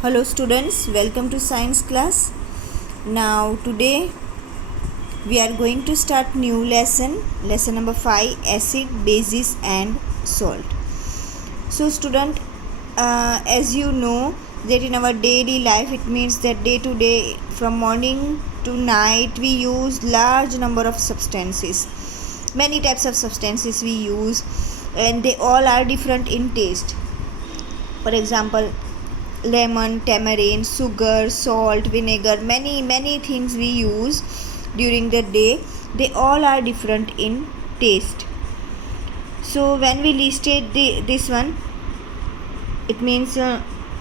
Hello students, welcome to science class. Now today we are going to start new lesson number 5, acid, bases and salt. So student, as you know that in our daily life, it means that day to day from morning to night we use large number of substances. Many types of substances we use and they all are different in taste. For example, lemon, tamarind, sugar, salt, vinegar, many things we use during the day. They all are different in taste. So when we listed this one, it means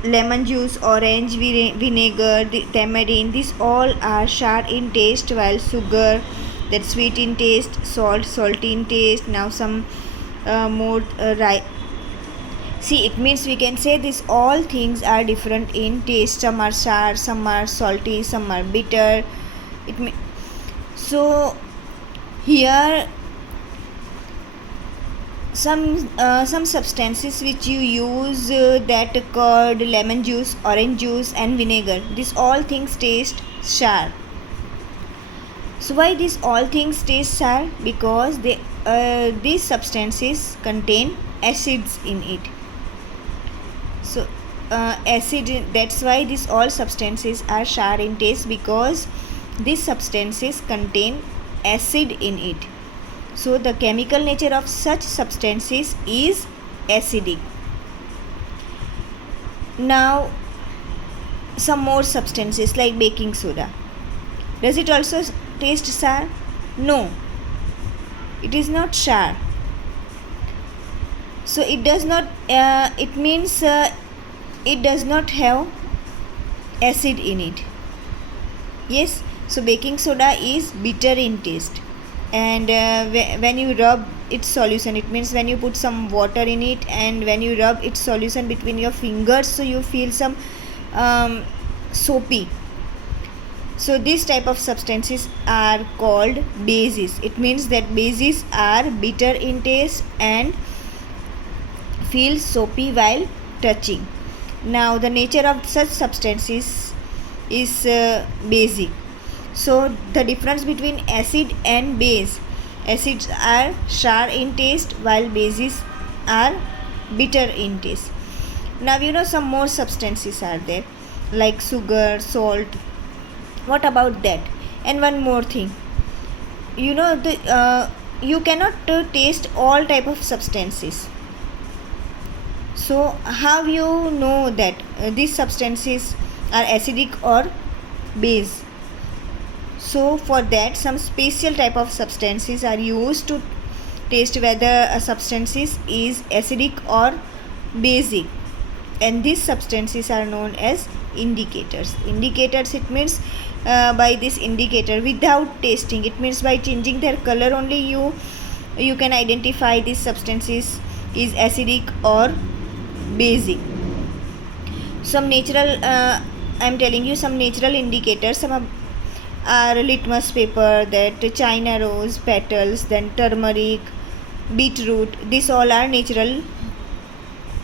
lemon juice, orange vinegar, tamarind, these all are sour in taste, while sugar, that's sweet in taste, salt, salty in taste. Now some more see, it means we can say these all things are different in taste. Some are sour, some are salty, some are bitter. So here some substances which you use, that curd, lemon juice, orange juice and vinegar, these all things taste sour. So why these all things taste sour? Because these substances contain acids in it. So acid, that's why these all substances are sour in taste, because these substances contain acid in it. So the chemical nature of such substances is acidic. Now some more substances like baking soda. Does it also taste sour? No, it is not sour. So it does not, it means it does not have acid in it. Yes, so baking soda is bitter in taste, and when you rub its solution, it means when you put some water in it and when you rub its solution between your fingers, so you feel some soapy. So this type of substances are called bases. It means that bases are bitter in taste and feel soapy while touching. Now the nature of such substances is basic. So the difference between acid and base: acids are sour in taste while bases are bitter in taste. Now you know some more substances are there like sugar, salt. What about that? And one more thing, you know, you cannot taste all type of substances. So how you know that these substances are acidic or base? So for that, some special type of substances are used to taste whether a substance is acidic or basic, and these substances are known as indicators. Indicators, it means by this indicator, without tasting, it means by changing their color only, you can identify these substances is acidic or basic. Some natural, I am telling you some natural indicators. Some are litmus paper, that China rose petals, then turmeric, beetroot. These all are natural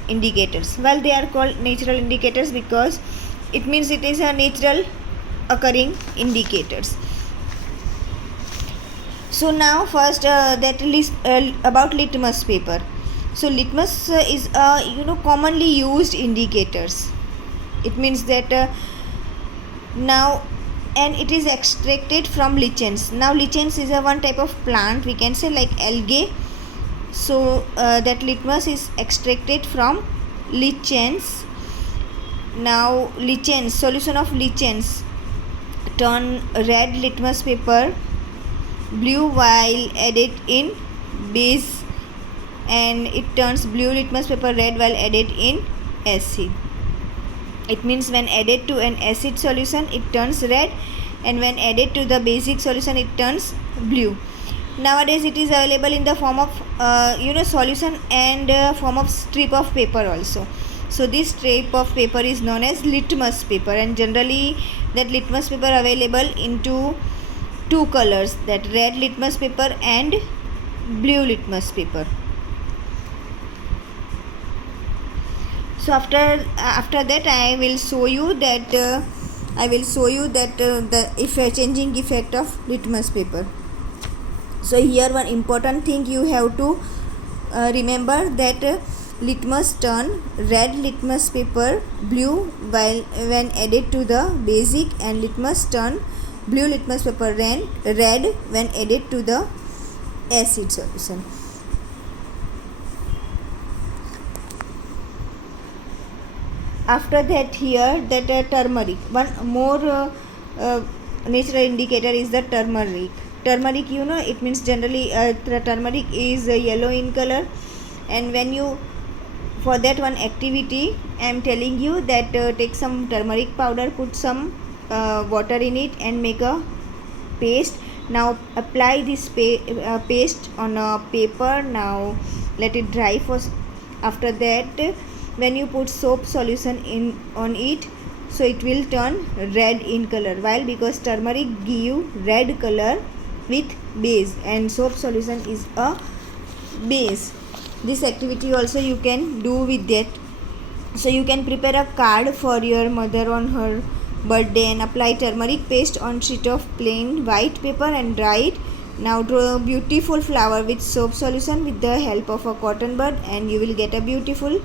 indicators. Well, they are called natural indicators because it means it is a natural occurring indicators. So now first that list about litmus paper. So litmus is commonly used indicators. It means that now, and it is extracted from lichens. Now lichens is a one type of plant, we can say, like algae. So that litmus is extracted from lichens. Now lichens, solution of lichens turn red litmus paper blue while added in base, and it turns blue litmus paper red while added in acid. It means when added to an acid solution it turns red, and when added to the basic solution it turns blue. Nowadays it is available in the form of solution and form of strip of paper also. So this strip of paper is known as litmus paper, and generally that litmus paper available into two colors, that red litmus paper and blue litmus paper. So after that I will show you that the changing effect of litmus paper. So here one important thing you have to remember that litmus turn red litmus paper blue while when added to the basic, and litmus turn blue litmus paper red when added to the acid solution. After that here that turmeric, one more natural indicator is the turmeric. Turmeric, you know, it means generally turmeric is yellow in color, and when you for that one activity I am telling you that take some turmeric powder, put some water in it and make a paste. Now apply this paste on a paper. Now let it dry first. After that when you put soap solution in on it, so it will turn red in color. Why? Because turmeric give red color with base and soap solution is a base. This activity also you can do with that. So you can prepare a card for your mother on her birthday and apply turmeric paste on sheet of plain white paper and dry it. Now draw a beautiful flower with soap solution with the help of a cotton bud, and you will get a beautiful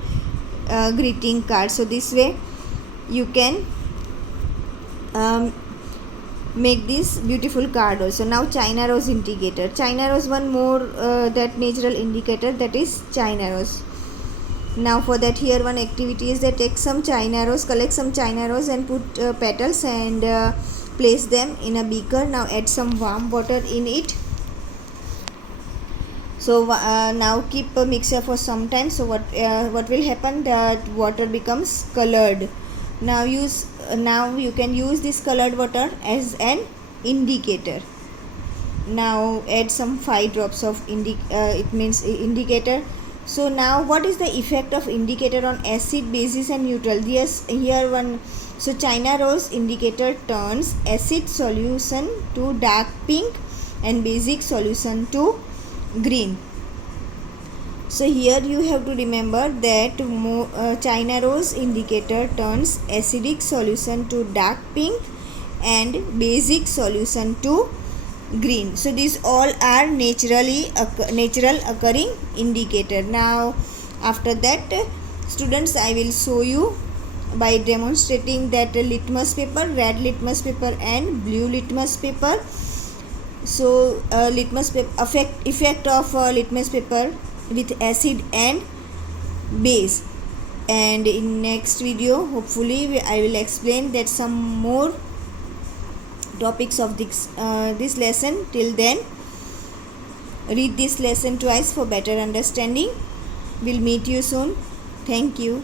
greeting card. So this way you can make this beautiful card also. Now China rose indicator. China rose, one more that natural indicator, that is China rose. Now for that here one activity is that take some China rose, collect some China rose and put petals and place them in a beaker. Now add some warm water in it. So now keep a mixture for some time. So what will happen, that water becomes colored. Now you can use this colored water as an indicator. Now add some 5 drops of indicator. So now what is the effect of indicator on acid, bases and neutral? Yes, here one. So China rose indicator turns acid solution to dark pink and basic solution to green. So here you have to remember that China rose indicator turns acidic solution to dark pink and basic solution to green. So these all are natural occurring indicator. Now after that students, I will show you by demonstrating that litmus paper, red litmus paper and blue litmus paper. So litmus paper effect of litmus paper with acid and base, and in next video hopefully I will explain that some more topics of this lesson. Till then read this lesson twice for better understanding. We'll meet you soon. Thank you.